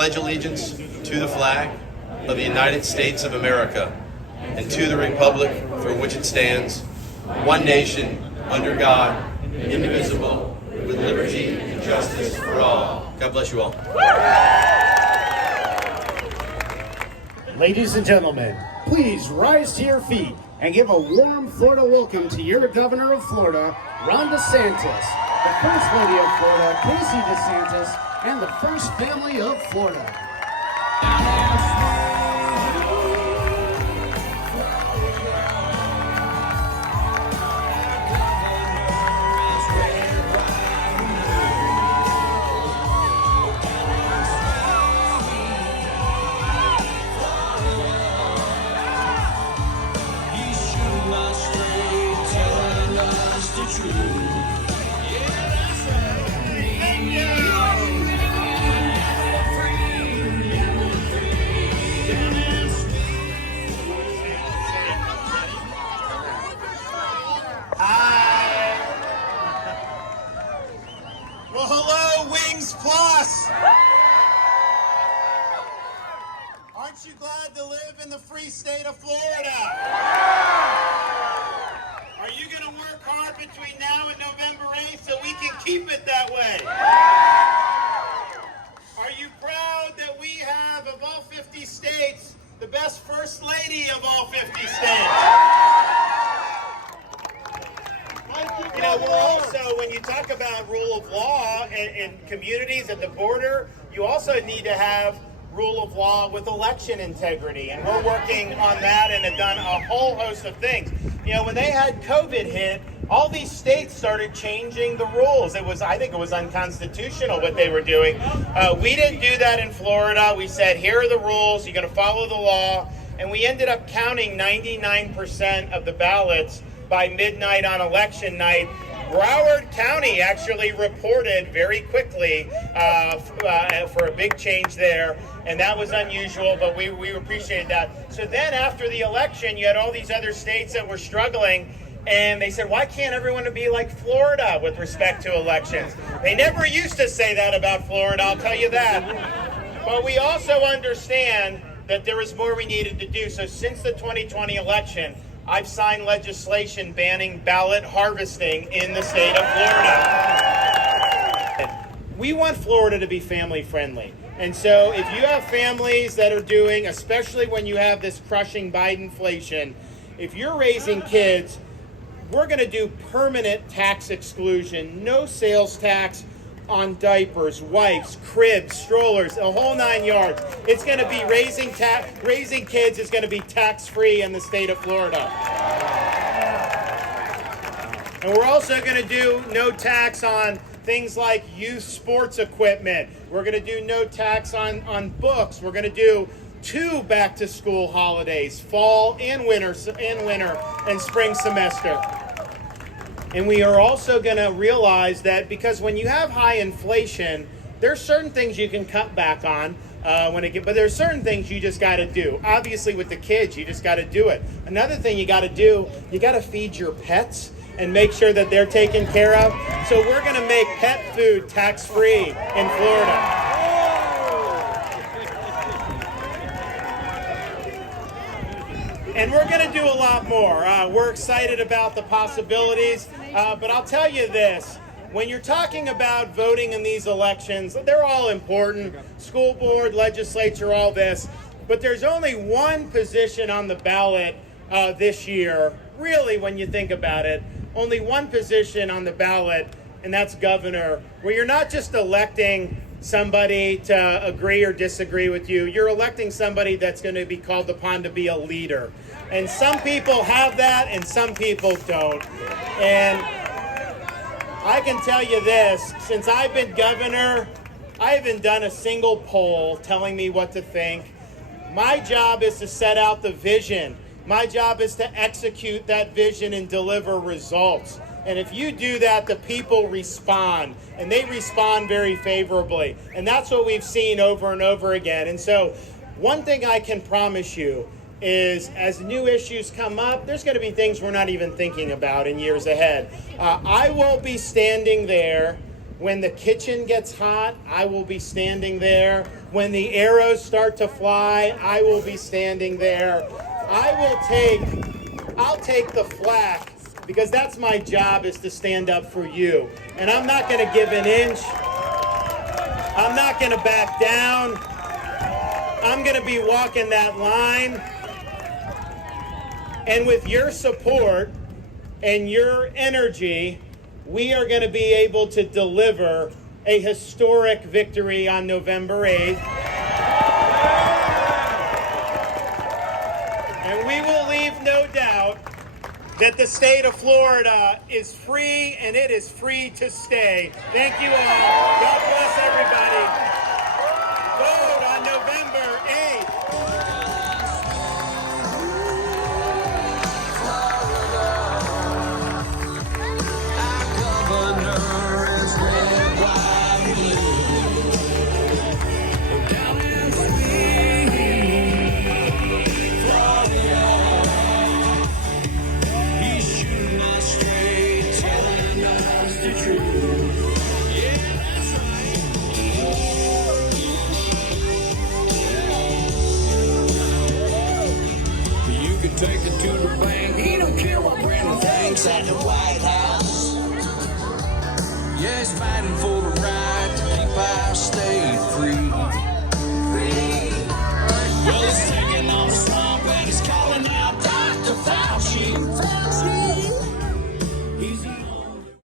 pledge allegiance to the flag of the United States of America and to the republic for which it stands, one nation, under God, indivisible, with liberty and justice for all. God bless you all. Ladies and gentlemen, please rise to your feet and give a warm Florida welcome to your Governor of Florida, Ron DeSantis, the First Lady of Florida, Casey DeSantis, and the First Family of Florida. Well, hello, Wings Plus! Aren't you glad to live in the free state of Florida? Are you going to work hard between now and November 8th so we can keep it that way? Are you proud that we have, of all 50 states, the best First Lady of all 50 states? You know, we're also, when you talk about rule of law in communities at the border, you also need to have rule of law with election integrity. And we're working on that and have done a whole host of things. You know, when they had COVID hit, all these states started changing the rules. I think it was unconstitutional what they were doing. We didn't do that in Florida. We said, here are the rules, you're going to follow the law. And we ended up counting 99% of the ballots by midnight on election night. Broward County actually reported very quickly for a big change there, and that was unusual, but we appreciate that. So then after the election, you had all these other states that were struggling, and they said, why can't everyone be like Florida with respect to elections? They never used to say that about Florida, I'll tell you that. But we also understand that there was more we needed to do. So since the 2020 election, I've signed legislation banning ballot harvesting in the state of Florida. We want Florida to be family friendly. And so if you have families that are doing, especially when you have this crushing Bidenflation, if you're raising kids, we're going to do permanent tax exclusion, no sales tax on diapers, wipes, cribs, strollers, a whole 9 yards. It's going to be raising kids is going to be tax-free in the state of Florida. And we're also going to do no tax on things like youth sports equipment. We're going to do no tax on books. We're going to do 2 back-to-school holidays, fall and winter and spring semester. And we are also going to realize that because when you have high inflation, there's certain things you can cut back on, but there's certain things you just got to do. Obviously, with the kids, you just got to do it. Another thing you got to do, you got to feed your pets and make sure that they're taken care of. So we're going to make pet food tax-free in Florida. And we're going to do a lot more. We're excited about the possibilities, but I'll tell you this. When you're talking about voting in these elections, they're all important. School board, legislature, all this. But there's only one position on the ballot this year, really, when you think about it. Only one position on the ballot, and that's governor, where you're not just electing somebody to agree or disagree with you. You're electing somebody that's going to be called upon to be a leader. And some people have that and some people don't. And I can tell you this, since I've been governor, I haven't done a single poll telling me what to think. My job is to set out the vision. My job is to execute that vision and deliver results. And if you do that, the people respond, and they respond very favorably. And that's what we've seen over and over again. And so one thing I can promise you is as new issues come up, there's going to be things we're not even thinking about in years ahead. I will be standing there when the kitchen gets hot. I will be standing there When the arrows start to fly, I will be standing there. I'll take the flak, because that's my job, is to stand up for you. And I'm not going to give an inch. I'm not going to back down. I'm going to be walking that line. And with your support and your energy, we are going to be able to deliver a historic victory on November 8th. And we will leave no doubt that the state of Florida is free, and it is free to stay. Thank you all. God bless everybody. Vote on November 8th. Take it to the bank. He don't care what Brandon thinks at the White House. Yes, fighting for the right.